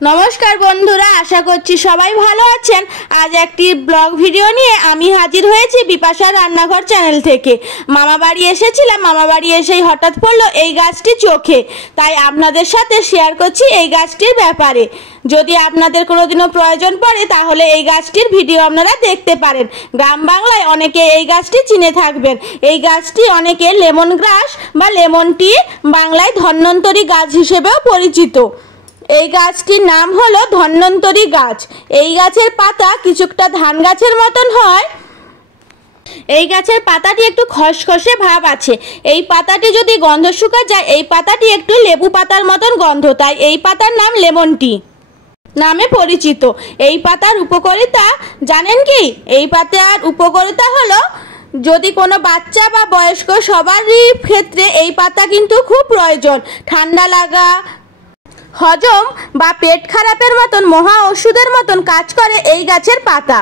নমস্কার বন্ধুরা, আশা করছি সবাই ভালো আছেন। আজ একটি ব্লগ ভিডিও নিয়ে আমি হাজির হয়েছি বিপাশা রান্নাঘর চ্যানেল থেকে। মামা বাড়ি এসেছিলাম, মামা বাড়ি এসেই হঠাৎ পড়লো এই গাছটি চোখে, তাই আপনাদের সাথে শেয়ার করছি এই গাছটির ব্যাপারে। যদি আপনাদের কোনোদিনও প্রয়োজন পড়ে তাহলে এই গাছটির ভিডিও আপনারা দেখতে পারেন। গ্রাম বাংলায় অনেকে এই গাছটি চিনে থাকবেন। এই গাছটি অনেকে লেমন গ্রাস বা লেমন টি, বাংলায় ধন্বন্তরী গাছ হিসেবেও পরিচিত। এই গাছটির নাম হলো ধন্বন্তরী গাছ। এই গাছের পাতা কিছুটা ধান গাছের মতন হয়। এই গাছের পাতাটি একটু খসখসে ভাব আছে। এই পাতাটি যদি গন্ধ শুকা যায়, এই পাতাটি একটু লেবু পাতার মতন গন্ধ, তাই এই পাতার নাম লেমন টি নামে পরিচিত। এই পাতার উপকারিতা জানেন কি? এই পাতার উপকারিতা হলো যদি কোনো বাচ্চা বা বয়স্ক সবারই ক্ষেত্রে এই পাতা কিন্তু খুব প্রয়োজন। ঠান্ডা লাগা, হজম বা পেট খারাপের মতন মহা ওষুধের মতন কাজ করে এই গাছের পাতা।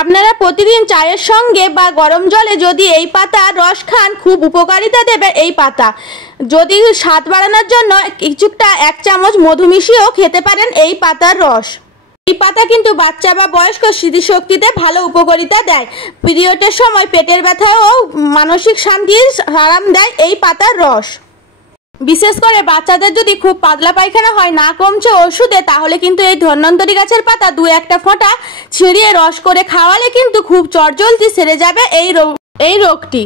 আপনারা প্রতিদিন চায়ের সঙ্গে বা গরম জলে যদি এই পাতার রস খান, খুব উপকারিতা দেবে এই পাতা। যদি স্বাদ বাড়ানোর জন্য কিছুটা 1 চামচ মধু মিশিয়েও খেতে পারেন এই পাতার রস। এই পাতা কিন্তু বাচ্চা বা বয়স্ক স্মৃতিশক্তিতে ভালো উপকারিতা দেয়। পিরিয়ডের সময় পেটের ব্যথা ও মানসিক শান্তির আরাম দেয় এই পাতার রস। বিশেষ করে বাচ্চাদের যদি খুব পাতলা পায়খানা হয়, না কমছে ওষুধে, তাহলে কিন্তু এই ধন্বন্তরী গাছের পাতা 2-1টা ফোঁটা ছিঁড়িয়ে রস করে খাওয়ালে কিন্তু খুব চটজলদি সেরে যাবে এই রোগটি।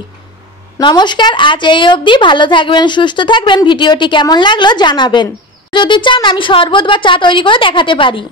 নমস্কার, আজ এই অবধি। ভালো থাকবেন, সুস্থ থাকবেন। ভিডিওটি কেমন লাগলো জানাবেন। যদি চান আমি শরবত বা চা তৈরি করে দেখাতে পারি।